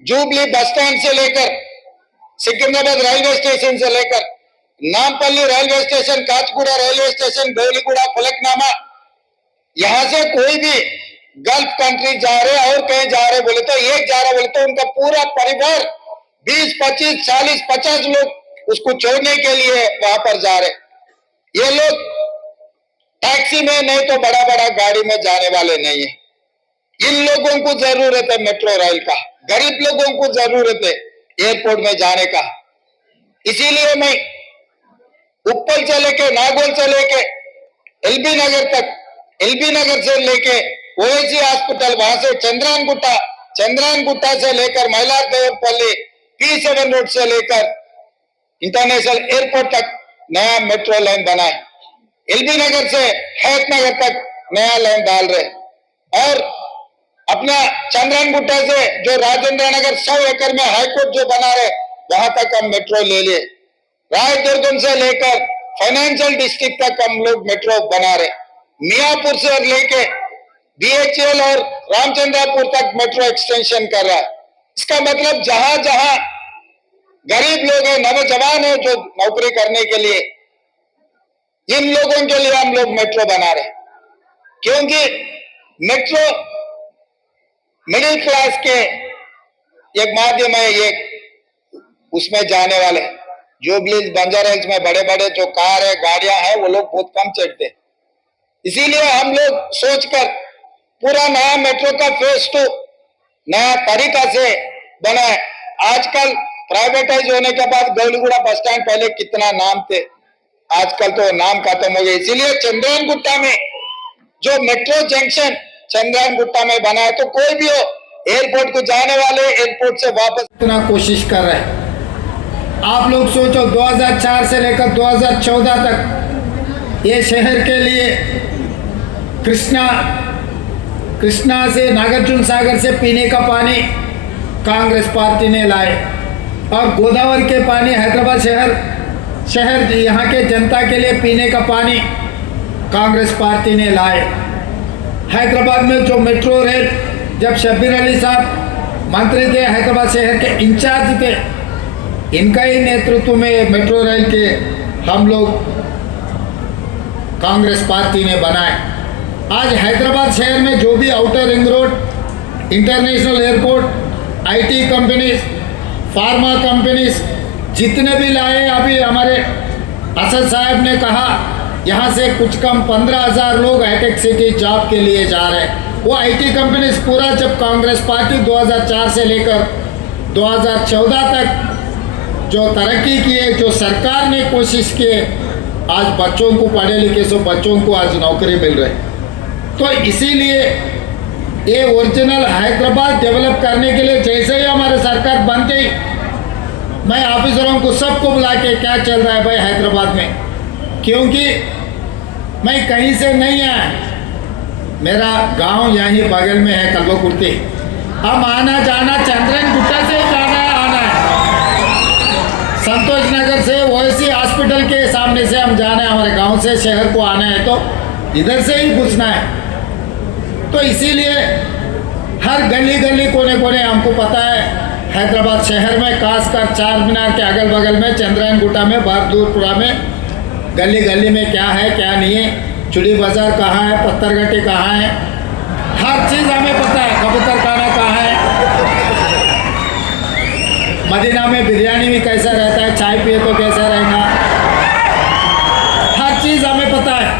जुबली बस स्टैंड से लेकर सिकंदराबाद रेलवे स्टेशन से लेकर Nampally railway station, Kacheguda railway station, Gowliguda, Falaknuma, यहां से कोई भी गल्फ कंट्री जा रहे और कहीं जा रहे बोले तो एक जा रहा बोले तो उनका पूरा परिवार 20, 25, 40, 50 लोग उसको छोड़ने के लिए वहां पर जा रहे। ये लोग टैक्सी में नहीं तो बड़ा बड़ा गाड़ी में जाने वाले नहीं है। इन लोगों को जरूरत है मेट्रो रेल का, गरीब लोगों को जरूरत है एयरपोर्ट में जाने का। इसीलिए मैं उपल से लेके नागौल से लेके एलबी नगर तक, एलबी नगर से लेके ओएसी हॉस्पिटल, वहां से चंद्रायन गुट्टा से लेकर मइलारदेवरपल्ली, P7 रोड से लेकर इंटरनेशनल एयरपोर्ट तक नया मेट्रो लाइन बना है। एलबी नगर से हैत नगर तक नया लाइन डाल रहे और अपना चंद्रायन गुट्टा से जो राजेंद्र नगर 100 एकड़ में हाईकोर्ट जो बना रहे वहां तक हम मेट्रो ले लिए। रायदुर्गम से लेकर फाइनेंशियल डिस्ट्रिक्ट तक हम लोग मेट्रो बना रहे। मियापुर से लेके DHL और रामचंद्रपुर तक मेट्रो एक्सटेंशन कर रहा है। इसका मतलब जहां जहां गरीब लोग हैं, नौजवान है जो नौकरी करने के लिए, इन लोगों के लिए हम लोग मेट्रो बना रहे, क्योंकि मेट्रो मिडिल क्लास के एक माध्यम है, एक उसमें जाने वाले जुबली बंजारा हिल्स में बड़े बड़े जो कार है, गाड़ियां हैं, वो लोग बहुत कम चढ़ते। इसीलिए हम लोग सोचकर पूरा नया मेट्रो का फेज 2 नया तरीका से बना है। आजकल प्राइवेटाइज होने के बाद गौलीगुड़ा बस स्टैंड पहले कितना नाम थे, आजकल तो नाम खत्म हो गए। इसीलिए चंद्रायन गुट्टा में जो मेट्रो जंक्शन चंद्रायन गुट्टा में बना है, तो कोई भी हो एयरपोर्ट को जाने वाले एयरपोर्ट से वापस इतना कोशिश कर रहे हैं। आप लोग सोचो 2004 से लेकर 2014 तक ये शहर के लिए कृष्णा से नागार्जुन सागर से पीने का पानी कांग्रेस पार्टी ने लाए और गोदावरी के पानी हैदराबाद शहर यहाँ के जनता के लिए पीने का पानी कांग्रेस पार्टी ने लाए। हैदराबाद में जो मेट्रो रेल जब शब्बीर अली साहब मंत्री थे, हैदराबाद शहर के इंचार्ज थे, इनका ही नेतृत्व में मेट्रो रेल के हम लोग कांग्रेस पार्टी ने बनाए। आज हैदराबाद शहर में जो भी outer ring road, international airport, IT companies, pharma companies जितने भी लाए, अभी हमारे असद साहब ने कहा यहाँ से कुछ कम 15,000 लोग हाईटेक सिटी जॉब के लिए जा रहे हैं। वो IT कंपनीज पूरा जब कांग्रेस पार्टी 2004 से लेकर 2014 तक जो तरक्की की है, जो सरकार ने कोशिश की, आज बच्चों को पढ़े लिखे सो बच्चों को आज नौकरी मिल रही। तो इसीलिए ये ओरिजिनल हैदराबाद डेवलप करने के लिए जैसे ही हमारी सरकार बन गई, मैं ऑफिसरों को सबको बुला के क्या चल रहा है भाई हैदराबाद में, क्योंकि मैं कहीं से नहीं आया, मेरा गांव यहीं बगल में है कल्बकुर्ती। हम आना जाना चंद्रायन गुट्टा से ही आना है, संतोष नगर से ओएसी हॉस्पिटल के सामने से हम जाना है, हमारे गांव से शहर को आना है तो इधर से ही घुसना है। तो इसीलिए हर गली गली कोने कोने हमको पता है हैदराबाद शहर में, खासकर चार मीनार के अगल बगल में, चंद्रायन गुट्टा में, बहादुरपुरा में, गली गली में क्या है क्या नहीं है, चुड़ी बाजार कहाँ है, पत्थरघट्टी कहाँ है, हर चीज़ हमें पता है। कबूतर खाना कहाँ है, मदीना में बिरयानी भी कैसा रहता है, चाय पिए तो कैसा रहेगा, हर चीज़ हमें पता है।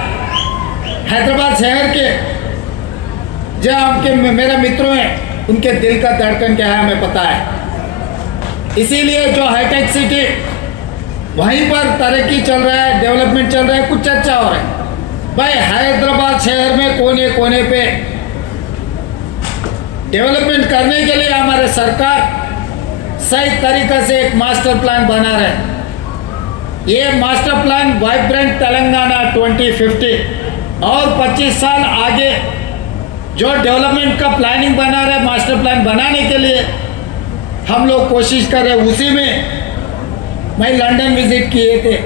हैदराबाद शहर के जो आपके मेरे मित्रों हैं उनके दिल का धड़कन क्या है हमें पता है। इसीलिए जो हाईटेक सिटी वहीं पर तरक्की चल रहा है, डेवलपमेंट चल रहा है, कुछ चर्चा हो रहा है। भाई हैदराबाद शहर में कोने कोने पे डेवलपमेंट करने के लिए हमारे सरकार सही तरीके से एक मास्टर प्लान बना रहे हैं। ये मास्टर प्लान वाइब्रेंट तेलंगाना 2050 और 25 साल आगे जो डेवलपमेंट का प्लानिंग बना रहे, मास्टर प्लान बनाने के लिए हम लोग कोशिश कर रहे हैं। उसी में मैं लंदन विजिट किए थे,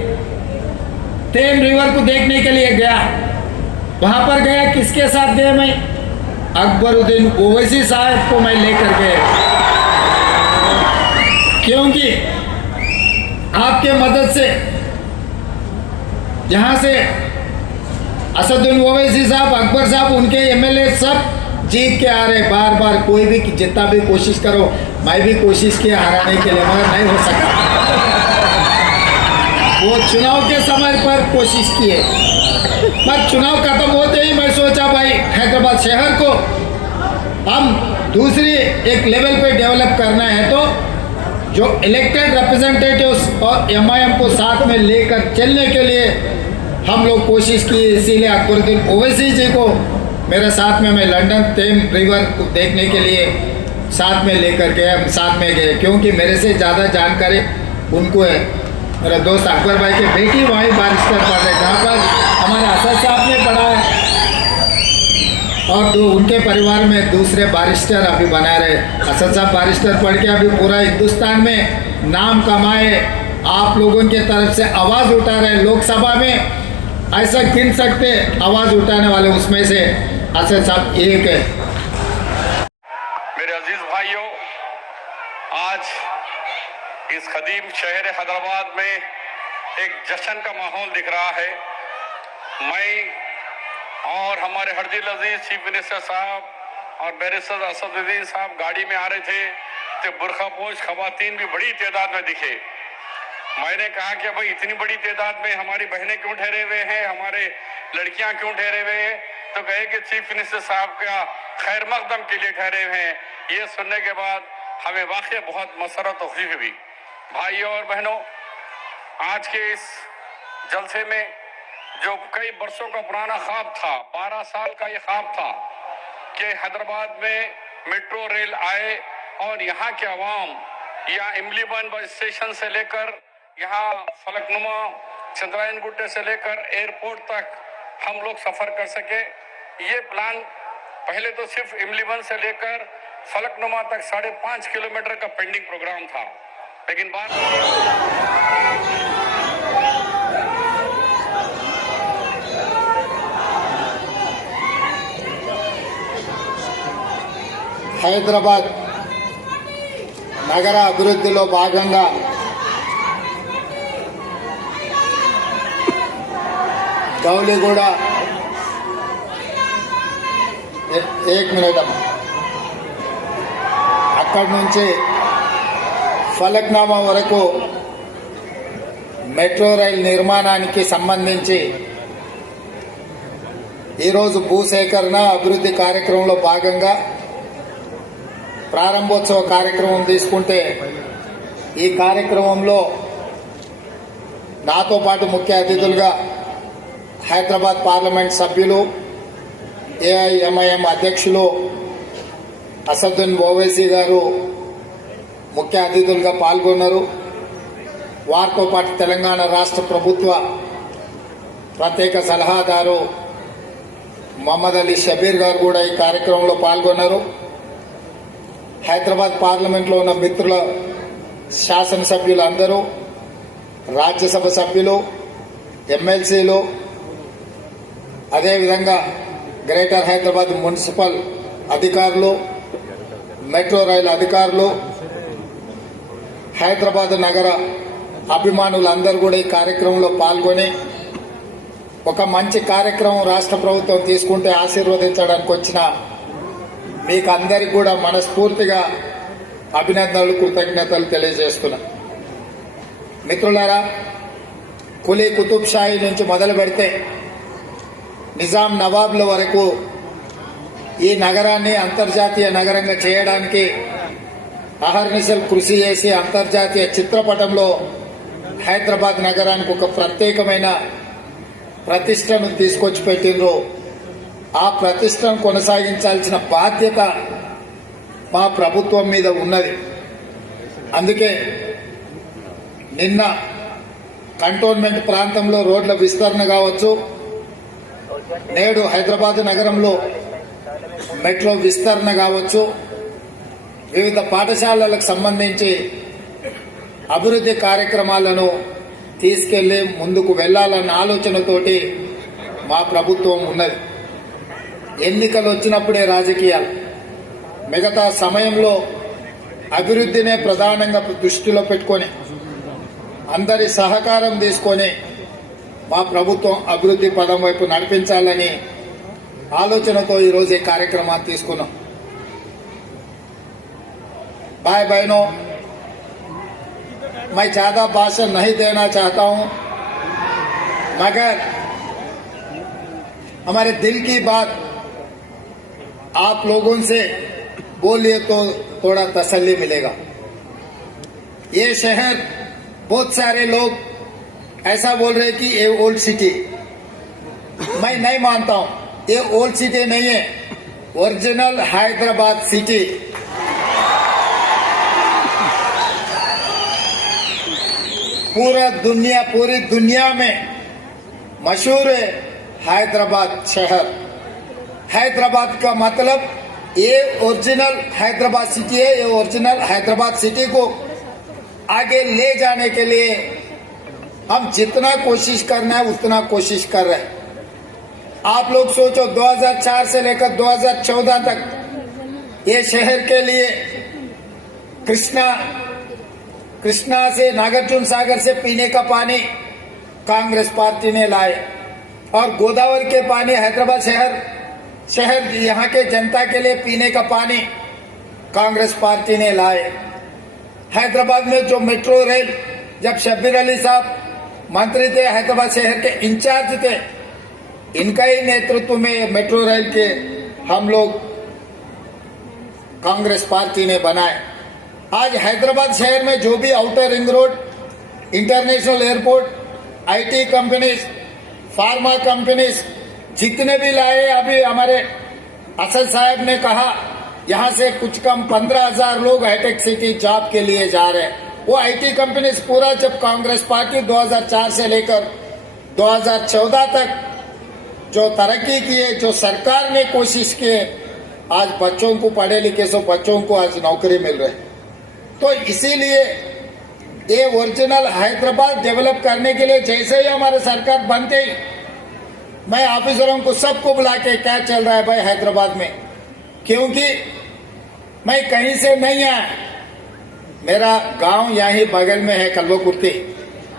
टेम रिवर को देखने के लिए गया। वहाँ पर गया, किसके साथ गया मैं? अकबरुद्दीन ओवैसी साहब को मैं लेकर गया, क्योंकि आपके मदद से यहाँ से असदुद्दीन ओवैसी साहब, अकबर साहब, उनके एमएलए सब जीत के आ रहे। बार बार कोई भी जितना भी कोशिश करो, मैं भी कोशिश किया हराने के लिए, मगर नहीं हो सका। वो चुनाव के समय पर कोशिश किए, पर चुनाव खत्म होते ही मैं सोचा भाई हैदराबाद शहर को हम दूसरी एक लेवल पे डेवलप करना है, तो जो इलेक्टेड रिप्रेजेंटेटिव्स और एमआईएम को साथ में लेकर चलने के लिए हम लोग कोशिश की। इसीलिए अकबरुद्दीन ओवैसी जी को मेरे साथ में मैं लंदन टेम रिवर को देखने के लिए साथ में लेकर गए, हम साथ में गए, क्योंकि मेरे से ज़्यादा जानकारी उनको है। मेरा दोस्त अकबर भाई की बेटी वहीं बारिस्टर पढ़ रहे, जहाँ पर हमारे असद साहब ने पढ़ा है, और उनके परिवार में दूसरे बारिस्टर अभी बना रहे। असद साहब बारिस्टर पढ़ के अभी पूरा हिंदुस्तान में नाम कमाए, आप लोगों की तरफ से आवाज़ उठा रहे। लोकसभा में ऐसा गिन सकते आवाज़ उठाने वाले, उसमें से असद साहब एक है। मेरे अजीज भाइयों, आज इस कदीम शहर हैदराबाद में एक जश्न का माहौल दिख रहा है। मैं और हमारे हरदिल अजीज चीफ मिनिस्टर साहब और बैरिस्टर असदुद्दीन साहब गाड़ी में आ रहे थे, तो बुरखापोश खवातीन भी बड़ी तादाद में दिखे। मैंने कहा कि भाई इतनी बड़ी तादाद में हमारी बहनें क्यों ठहरे हुए हैं, हमारे लड़कियां क्यों ठहरे हुए हैं? तो कहे कि चीफ मिनिस्टर साहब का खैर मकदम के लिए ठहरे हुए हैं। ये सुनने के बाद हमें वाकई बहुत मसरत और खुशी हुई। भाइयों और बहनों, आज के इस जलसे में जो कई बरसों का पुराना ख्वाब था, 12 साल का ये ख्वाब था कि हैदराबाद में मेट्रो रेल आए और यहाँ के अवाम या इमलीबन बस स्टेशन से लेकर यहाँ फलकनुमा चंद्रायन गुट्टे से लेकर एयरपोर्ट तक हम लोग सफ़र कर सके। ये प्लान पहले तो सिर्फ इमलीबन से लेकर फलकनुमा तक 5.5 किलोमीटर का पेंडिंग प्रोग्राम था, लेकिन बाद హైదరాబాద్ నగర అభివృద్ధిలో భాగంగా గౌలిగూడ एक मिनट అక్కడి నుంచి ఫలక్నామా వరకు మెట్రో రైల్ నిర్మాణానికి సంబంధించి ఈరోజు భూసేకరణ అభివృద్ధి కార్యక్రమంలో భాగంగా ప్రారంభోత్సవ కార్యక్రమం తీసుకుంటే, ఈ కార్యక్రమంలో నాతో పాటు ముఖ్య అతిథులుగా హైదరాబాద్ పార్లమెంట్ సభ్యులు, ఏఐఎంఐఎం అధ్యక్షులు అసదుద్దీన్ ఓవైసీ గారు ముఖ్య అతిథులుగా పాల్గొన్నారు. వారితో పాటు తెలంగాణ రాష్ట్ర ప్రభుత్వ ప్రత్యేక సలహాదారు మొహమ్మద్ అలీ షబీర్ గారు కూడా ఈ కార్యక్రమంలో పాల్గొన్నారు. హైదరాబాద్ పార్లమెంట్లో ఉన్న మిత్రుల శాసనసభ్యులు అందరూ, రాజ్యసభ సభ్యులు, ఎమ్మెల్సీలు, అదేవిధంగా గ్రేటర్ హైదరాబాద్ మున్సిపల్ అధికారులు, మెట్రో రైలు అధికారులు, హైదరాబాద్ నగర అభిమానులందరూ కూడా ఈ కార్యక్రమంలో పాల్గొని ఒక మంచి కార్యక్రమం రాష్ట్ర ప్రభుత్వం తీసుకుంటే ఆశీర్వదించడానికి వచ్చిన మీకు అందరికీ కూడా మనస్ఫూర్తిగా అభినందనలు, కృతజ్ఞతలు తెలియజేస్తున్నా. మిత్రులారా, కులీ కుతుబ్ షాహీ నుంచి మొదలు పెడితే నిజాం నవాబ్ల వరకు ఈ నగరాన్ని అంతర్జాతీయ నగరంగా చేయడానికి అహర్నిశలు కృషి చేసి అంతర్జాతీయ చిత్రపటంలో హైదరాబాద్ నగరానికి ఒక ప్రత్యేకమైన ప్రతిష్టను తీసుకొచ్చి పెట్టిండ్రు. ఆ ప్రతిష్టను కొనసాగించాల్సిన బాధ్యత మా ప్రభుత్వం మీద ఉన్నది. అందుకే నిన్న కంటోన్మెంట్ ప్రాంతంలో రోడ్ల విస్తరణ కావచ్చు, నేడు హైదరాబాద్ నగరంలో మెట్రో విస్తరణ కావచ్చు, వివిధ పాఠశాలలకు సంబంధించి అభివృద్ధి కార్యక్రమాలను తీసుకెళ్లి ముందుకు వెళ్లాలన్న ఆలోచనతోటి మా ప్రభుత్వం ఉన్నది. ఎన్నికలు వచ్చినప్పుడే రాజకీయాలు, మిగతా సమయంలో అభివృద్ధినే ప్రధానంగా దృష్టిలో పెట్టుకొని అందరి సహకారం తీసుకొని మా ప్రభుత్వం అభివృద్ధి పదం వైపు నడిపించాలని ఆలోచనతో ఈరోజు ఈ కార్యక్రమాన్ని తీసుకున్నాం. भाई बहनों, मैं ज्यादा भाषण नहीं देना चाहता हूं, मगर हमारे दिल की बात आप लोगों से बोलिए तो थोड़ा तसल्ली मिलेगा. ये शहर, बहुत सारे लोग ऐसा बोल रहे कि ये ओल्ड सिटी, मैं नहीं मानता हूं. ये ओल्ड सिटी नहीं है, ओरिजिनल हैदराबाद सिटी. पूरी दुनिया में मशहूर है हैदराबाद शहर. हैदराबाद का मतलब ये ओरिजिनल हैदराबाद सिटी है. ये ओरिजिनल हैदराबाद सिटी को आगे ले जाने के लिए हम जितना कोशिश करना है उतना कोशिश कर रहे हैं. आप लोग सोचो, 2004 से लेकर 2014 तक ये शहर के लिए कृष्णा से, नागार्जुन सागर से पीने का पानी कांग्रेस पार्टी ने लाए, और गोदावरी के पानी हैदराबाद शहर यहाँ के जनता के लिए पीने का पानी कांग्रेस पार्टी ने लाए. हैदराबाद में जो मेट्रो रेल, जब शब्बीर अली साहब मंत्री थे, हैदराबाद शहर के इंचार्ज थे, इनका ही नेतृत्व में मेट्रो रेल के हम लोग कांग्रेस पार्टी ने बनाए. आज हैदराबाद शहर में जो भी outer ring road, international airport, IT companies, pharma companies जितने भी लाए, अभी हमारे असद साहब ने कहा यहां से कुछ कम 15,000 लोग हाईटेक सिटी जॉब के लिए जा रहे हैं. वो आईटी कंपनीज पूरा, जब कांग्रेस पार्टी 2004 से लेकर 2014 तक जो तरक्की किए, जो सरकार ने कोशिश की, आज बच्चों को, पढ़े लिखे सो बच्चों को आज नौकरी मिल रही. तो इसीलिए ये ओरिजिनल हैदराबाद डेवलप करने के लिए जैसे ही हमारे सरकार बनते ही मैं ऑफिसरों को सबको बुला के क्या चल रहा है भाई हैदराबाद में, क्योंकि मैं कहीं से नहीं आया, मेरा गांव यहीं बगल में है कल्वकुर्ती.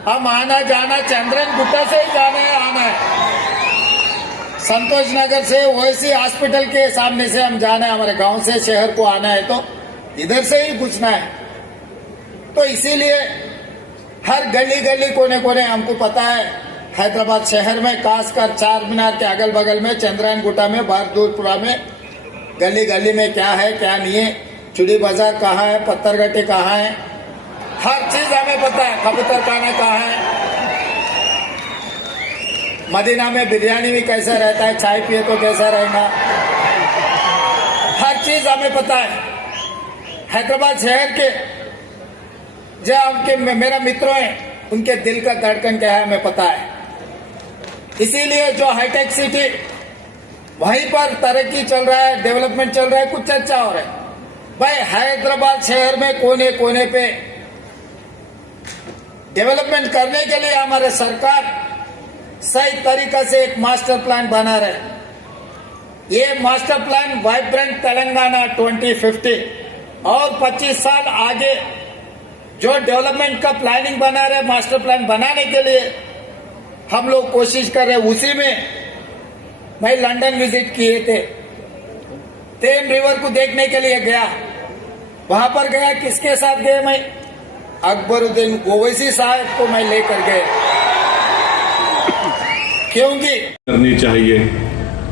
हम आना जाना चंद्रन गुट्टा से ही जाना है, आना है. संतोष नगर से ओएसी हॉस्पिटल के सामने से हम जाना है, हमारे गांव से शहर को आना है तो इधर से ही घुसना है. तो इसीलिए हर गली गली कोने कोने हमको पता है हैदराबाद शहर में, खासकर चार मीनार के अगल बगल में, चंद्रायन गुट्टा में, बहादुरपुरा में, गली गली में क्या है क्या नहीं है, चुड़ी बाजार कहाँ है, पत्थरगट्टी कहाँ है, हर चीज हमें पता है. कबूतर खाना कहाँ है, मदीना में बिरयानी भी कैसा रहता है, चाय पिए तो कैसा रहेगा, हर चीज हमें पता है. हैदराबाद शहर के जो आपके मेरा मित्रों हैं, उनके दिल का धड़कन क्या है हमें पता है. इसीलिए जो हाईटेक सिटी, वहीं पर तरक्की चल रहा है, डेवलपमेंट चल रहा है, कुछ चर्चा हो रहा है. भाई हैदराबाद शहर में कोने कोने पे डेवलपमेंट करने के लिए हमारे सरकार सही तरीका से एक मास्टर प्लान बना रहे. ये मास्टर प्लान वाइब्रेंट तेलंगाना 2050 और 25 साल आगे जो डेवलपमेंट का प्लानिंग बना रहे, मास्टर प्लान बनाने के लिए हम लोग कोशिश कर रहे हैं. उसी में मैं लंदन विजिट किए थे, टेम रिवर को देखने के लिए गया. वहां पर गया, किसके साथ गए? मैं अकबरुद्दीन ओवैसी साहब को मैं लेकर गए, क्योंकि करनी चाहिए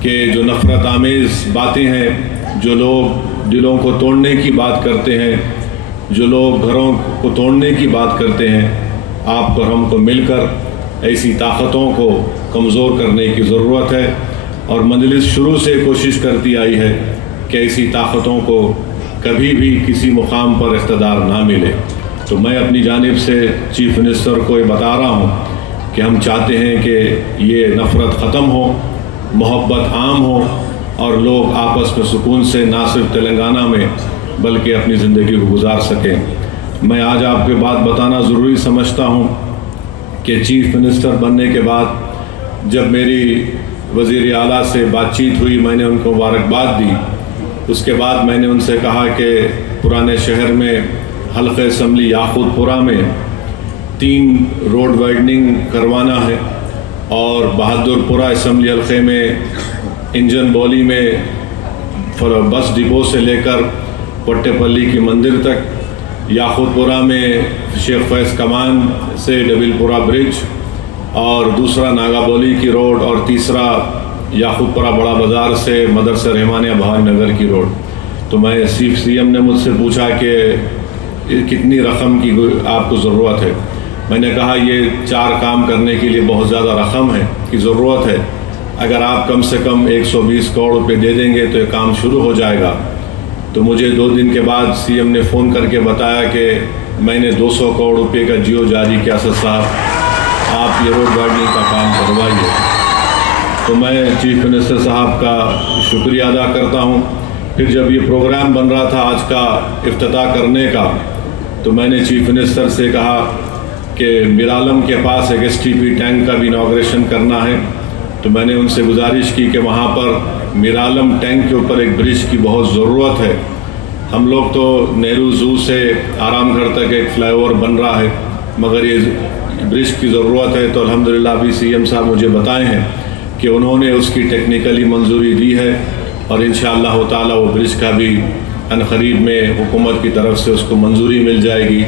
कि जो नफ़रत आमेज़ बातें हैं, जो लोग दिलों को तोड़ने की बात करते हैं, जो लोग घरों को तोड़ने की बात करते हैं, आपको और हमको मिलकर ऐसी ताकतों को कमज़ोर करने की ज़रूरत है। और मजलिस शुरू से कोशिश करती आई है कि ऐसी ताकतों को कभी भी किसी मुकाम पर इक़्तिदार ना मिले। तो मैं अपनी जानिब से चीफ़ मिनिस्टर को ये बता रहा हूँ कि हम चाहते हैं कि ये नफ़रत ख़त्म हो, मोहब्बत आम हो और लोग आपस में सुकून से ना सिर्फ तेलंगाना में बल्कि अपनी ज़िंदगी को गुजार सकें। मैं आज आपके बात बताना ज़रूरी समझता हूँ कि चीफ़ मिनिस्टर बनने के बाद जब मेरी वज़ीर आला से बातचीत हुई, मैंने उनको मुबारकबाद दी। उसके बाद मैंने उनसे कहा कि पुराने शहर में हल्क़े असम्बली याकूतपुरा में 3 रोड वाइडनिंग करवाना है और बहादुरपुरा असम्बली हल्क़े में इंजन बौली में बस डिपो से लेकर पट्टेपल्ली की मंदिर तक, याकूतपुरा में शेख फैज़ कमान से डबिलपुरा ब्रिज और दूसरा नागाबोली की रोड और तीसरा याकूतपुरा बड़ा बाज़ार से मदरसा रहमानिया भाई नगर की रोड। तो मैं CM ने मुझसे पूछा कि कितनी रकम की आपको ज़रूरत है। मैंने कहा ये 4 काम करने के लिए बहुत ज़्यादा रकम है की ज़रूरत है। अगर आप कम से कम 120 करोड़ रुपये दे देंगे तो ये काम शुरू हो जाएगा। तो मुझे 2 दिन के बाद CM ने फ़ोन करके बताया कि मैंने 200 करोड़ रुपये का जियो जारी किया। सर साहब, आप ये रोड वाइडनिंग का काम करवाइए। तो मैं चीफ़ मिनिस्टर साहब का शुक्रिया अदा करता हूँ। फिर जब ये प्रोग्राम बन रहा था आज का इफ्तिताह करने का, तो मैंने चीफ़ मिनिस्टर से कहा कि मिरालम के पास एक STP टैंक का भी इनॉग्रेशन करना है। तो मैंने उनसे गुजारिश की कि वहाँ पर मिरालम टैंक के ऊपर एक ब्रिज की बहुत ज़रूरत है। हम लोग तो नेहरू ज़ू से आरामगढ़ तक एक फ्लाईओवर बन रहा है, मगर ये ब्रिज की ज़रूरत है। तो अल्हम्दुलिल्लाह अभी CM साहब मुझे बताए हैं कि उन्होंने उसकी टेक्निकली मंजूरी दी है और इंशाअल्लाह ताला वो ब्रिज का भी अनक़रीब में हुकूमत की तरफ से उसको मंजूरी मिल जाएगी।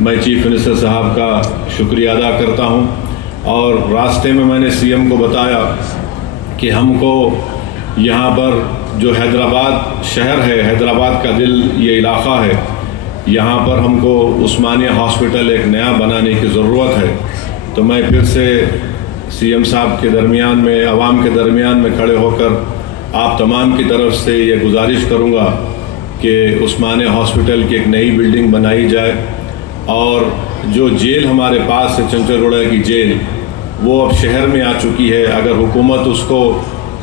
मैं चीफ़ मिनिस्टर साहब का शुक्रिया अदा करता हूँ। और रास्ते में मैंने CM को बताया कि हमको यहाँ पर जो हैदराबाद शहर है, हैदराबाद का दिल ये इलाक़ा है, यहाँ पर हमको उस्मानिया हॉस्पिटल एक नया बनाने की ज़रूरत है। तो मैं फिर से CM साहब के दरमियान में, आवाम के दरमियान में खड़े होकर आप तमाम की तरफ से ये गुजारिश करूँगा कि उस्मानिया हॉस्पिटल की एक नई बिल्डिंग बनाई जाए और जो जेल हमारे पास है, चंचलगुड़ा की जेल, वो अब शहर में आ चुकी है। अगर हुकूमत उसको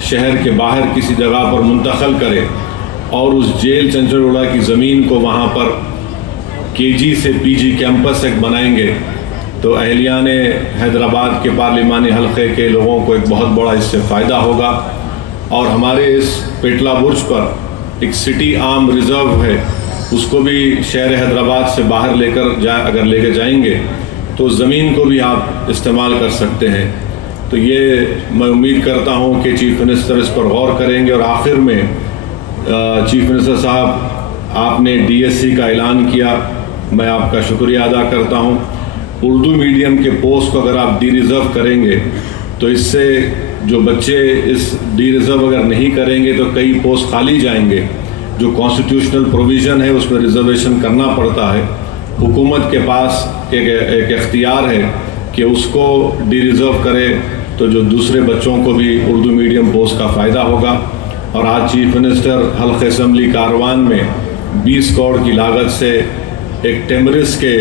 शहर के बाहर किसी जगह पर मुंतक़ल करे और उस जेल चंचलगुड़ा की ज़मीन को वहाँ पर KG से PG कैंपस एक बनाएंगे तो अहलियान हैदराबाद के पार्लिमानी हलक़े के लोगों को एक बहुत बड़ा इससे फ़ायदा होगा। और हमारे इस पेटला बुर्ज पर एक सिटी आर्म रिज़र्व है, उसको भी शहर हैदराबाद से बाहर अगर लेकर जाएंगे तो ज़मीन को भी आप इस्तेमाल कर सकते हैं। तो ये मैं उम्मीद करता हूँ कि चीफ़ मिनिस्टर इस पर गौर करेंगे। और आखिर में चीफ़ मिनिस्टर साहब, आपने DSC का ऐलान किया, मैं आपका शुक्रिया अदा करता हूँ। उर्दू मीडियम के पोस्ट को अगर आप डी-रिज़र्व करेंगे तो इससे जो बच्चे इस डी-रिज़र्व अगर नहीं करेंगे तो कई पोस्ट खाली जाएंगे। जो कॉन्स्टिट्यूशनल प्रोविज़न है उसमें रिज़र्वेशन करना पड़ता है। हुकूमत के पास एक इख्तियार है कि उसको डी-रिज़र्व करे तो जो दूसरे बच्चों को भी उर्दू मीडियम पोस्ट का फ़ायदा होगा। और आज चीफ़ मिनिस्टर हल्क़े असम्बली कारवान में 20 करोड़ की लागत से एक टेमरिस के